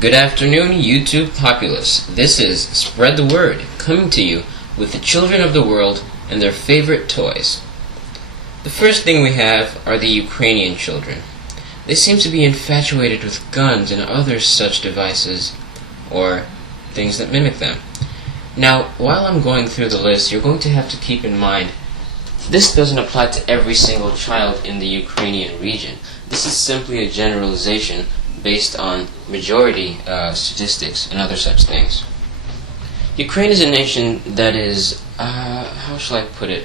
Good afternoon, YouTube populace. This is Spread the Word, coming to you with the children of the world and their favorite toys. The first thing we have are the Ukrainian children. They seem to be infatuated with guns and other such devices, or things that mimic them. Now, while I'm going through the list, you're going to have to keep in mind this doesn't apply to every single child in the Ukrainian region. This is simply a generalization based on majority statistics and other such things. Ukraine is a nation that is, how shall I put it?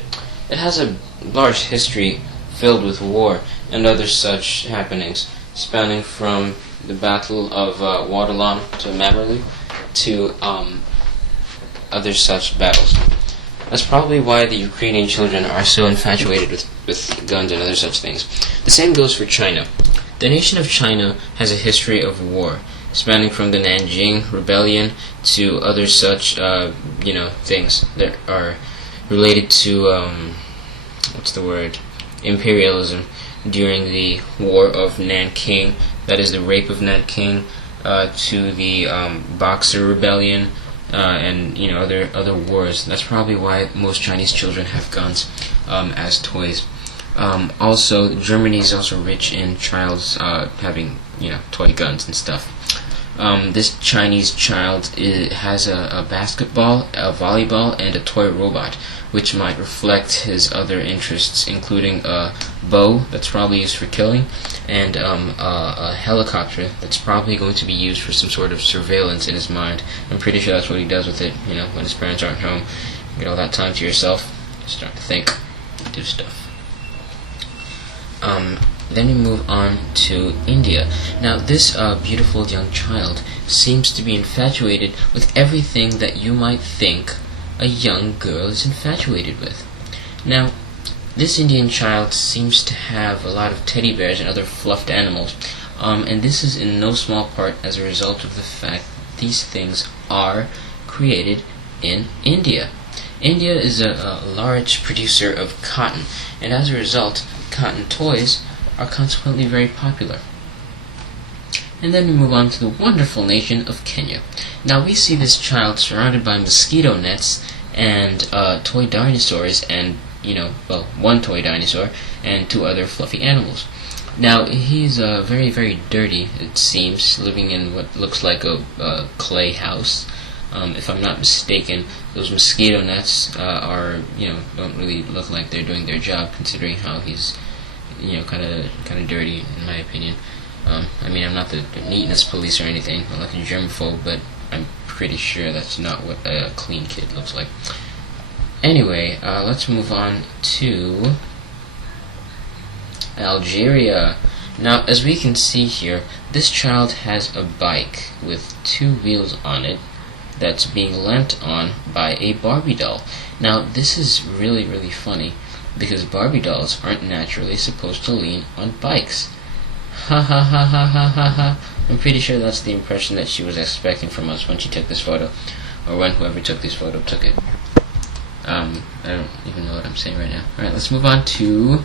It has a large history filled with war and other such happenings, spanning from the Battle of Waterloo to Mamerli to other such battles. That's probably why the Ukrainian children are so infatuated with guns and other such things. The same goes for China. The nation of China has a history of war, spanning from the Nanjing Rebellion to other such, things that are related to, imperialism during the War of Nanking, that is the Rape of Nanking, to the Boxer Rebellion, and other wars. That's probably why most Chinese children have guns as toys. Also, Germany is also rich in childs having toy guns and stuff. This Chinese child has a basketball, a volleyball, and a toy robot, which might reflect his other interests, including a bow that's probably used for killing, and a helicopter that's probably going to be used for some sort of surveillance in his mind. I'm pretty sure that's what he does with it, when his parents aren't home. You get all that time to yourself, start to think, do stuff. Then we move on to India. Now, this beautiful young child seems to be infatuated with everything that you might think a young girl is infatuated with. Now, this Indian child seems to have a lot of teddy bears and other fluffed animals, and this is in no small part as a result of the fact that these things are created in India. India is a large producer of cotton, and as a result, cotton toys are consequently very popular. And then we move on to the wonderful nation of Kenya. Now we see this child surrounded by mosquito nets and toy dinosaurs and, one toy dinosaur and two other fluffy animals. Now he's very, very dirty, it seems, living in what looks like a clay house. If I'm not mistaken, those mosquito nets don't really look like they're doing their job, considering how he's, kind of dirty, in my opinion. I'm not the neatness police or anything. I'm not the germaphobe, but I'm pretty sure that's not what a clean kid looks like. Anyway, let's move on to Algeria. Now, as we can see here, this child has a bike with two wheels on it that's being lent on by a Barbie doll. Now, this is really, really funny, because Barbie dolls aren't naturally supposed to lean on bikes. Ha ha ha ha ha ha ha. I'm pretty sure that's the impression that she was expecting from us when she took this photo, or when whoever took this photo took it. I don't even know what I'm saying right now. Alright, let's move on to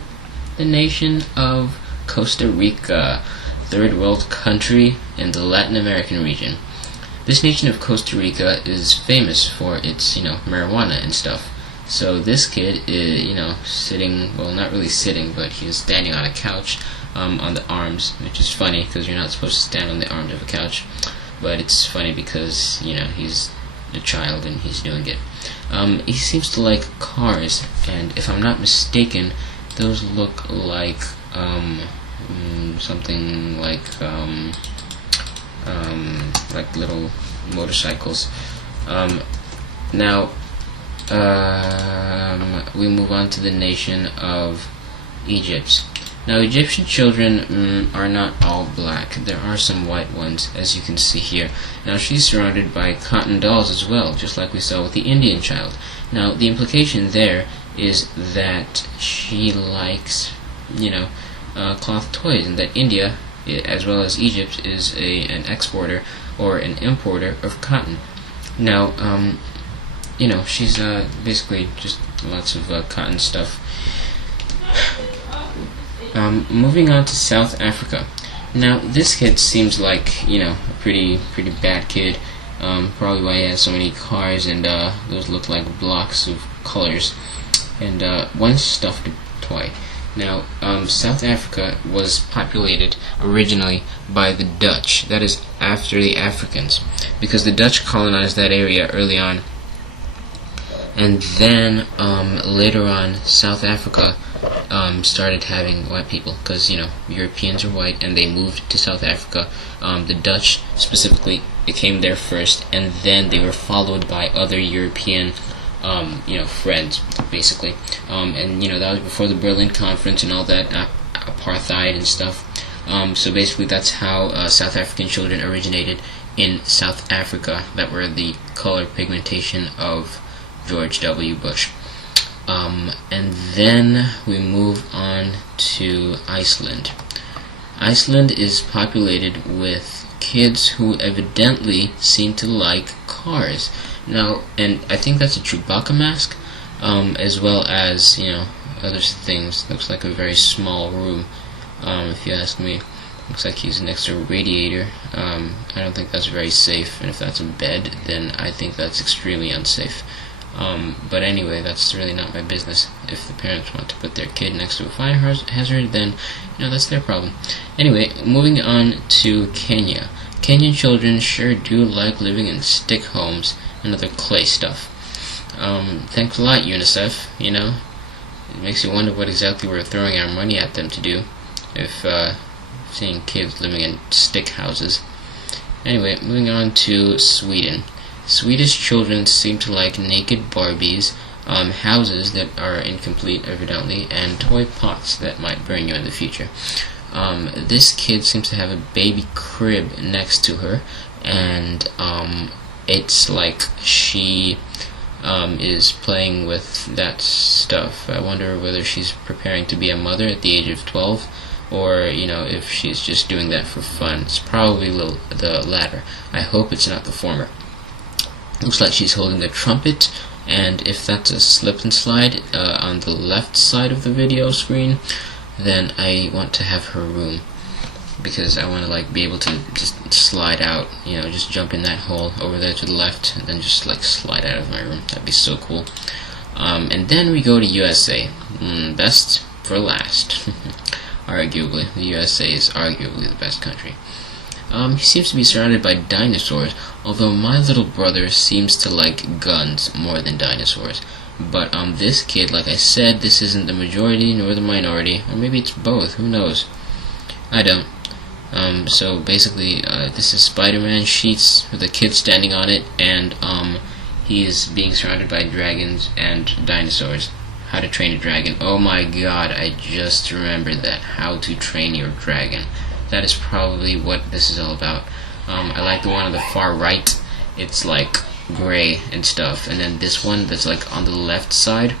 the nation of Costa Rica, third world country in the Latin American region. This nation of Costa Rica is famous for its, marijuana and stuff. So this kid is, sitting, well, not really sitting, but he's standing on a couch on the arms, which is funny because you're not supposed to stand on the arms of a couch. But it's funny because, he's a child and he's doing it. He seems to like cars, and if I'm not mistaken, those look like something like little motorcycles. Now, we move on to the nation of Egypt. Now, Egyptian children are not all black. There are some white ones, as you can see here. Now, she's surrounded by cotton dolls as well, just like we saw with the Indian child. Now, the implication there is that she likes, cloth toys, and that India, as well as Egypt, is an exporter or an importer of cotton. Now, she's basically just lots of cotton stuff. Moving on to South Africa. Now this kid seems like, you know, a pretty bad kid. Probably why he has so many cars, and those look like blocks of colors, and one stuffed toy. Now, South Africa was populated originally by the Dutch. That is, after the Africans, because the Dutch colonized that area early on, and then later on, South Africa started having white people, because, you know, Europeans are white, and they moved to South Africa. The Dutch specifically, it came there first, and then they were followed by other European you know, friends, basically. And, you know, that was before the Berlin Conference and all that, apartheid and stuff. So basically that's how South African children originated in South Africa, that were the color pigmentation of George W. Bush. And then we move on to Iceland. Iceland is populated with kids who evidently seem to like cars. Now, and I think that's a Chewbacca mask, as well as, you know, other things. Looks like a very small room, if you ask me. Looks like he's next to a radiator. I don't think that's very safe, and if that's a bed, then I think that's extremely unsafe. But anyway, that's really not my business. If the parents want to put their kid next to a fire hazard, then, you know, that's their problem. Anyway, moving on to Kenya. Kenyan children sure do like living in stick homes and other clay stuff. Thanks a lot, UNICEF. You know, it makes you wonder what exactly we're throwing our money at them to do, if seeing kids living in stick houses. Anyway, moving on to Sweden. Swedish children seem to like naked Barbies, houses that are incomplete, evidently, and toy pots that might burn you in the future. This kid seems to have a baby crib next to her, and it's like she is playing with that stuff. I wonder whether she's preparing to be a mother at the age of 12, or, you know, if she's just doing that for fun. It's probably the latter. I hope it's not the former. Looks like she's holding a trumpet, and if that's a slip and slide on the left side of the video screen, then I want to have her room, because I want to, like, be able to just slide out, you know, just jump in that hole over there to the left, and then just, like, slide out of my room. That'd be so cool. And then we go to USA. Best for last. Arguably. The USA is arguably the best country. He seems to be surrounded by dinosaurs, although my little brother seems to like guns more than dinosaurs. But this kid, like I said, this isn't the majority nor the minority, or maybe it's both, who knows? I don't. So basically, this is Spider-Man sheets with a kid standing on it, and he is being surrounded by dragons and dinosaurs. How to Train a Dragon. Oh my god, I just remembered that. How to Train Your Dragon. That is probably what this is all about. I like the one on the far right. It's like gray and stuff, and then this one that's like on the left side,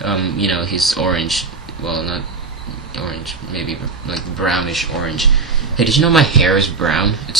you know, he's orange. Well, not orange, maybe like brownish orange. Hey, did you know my hair is brown? It's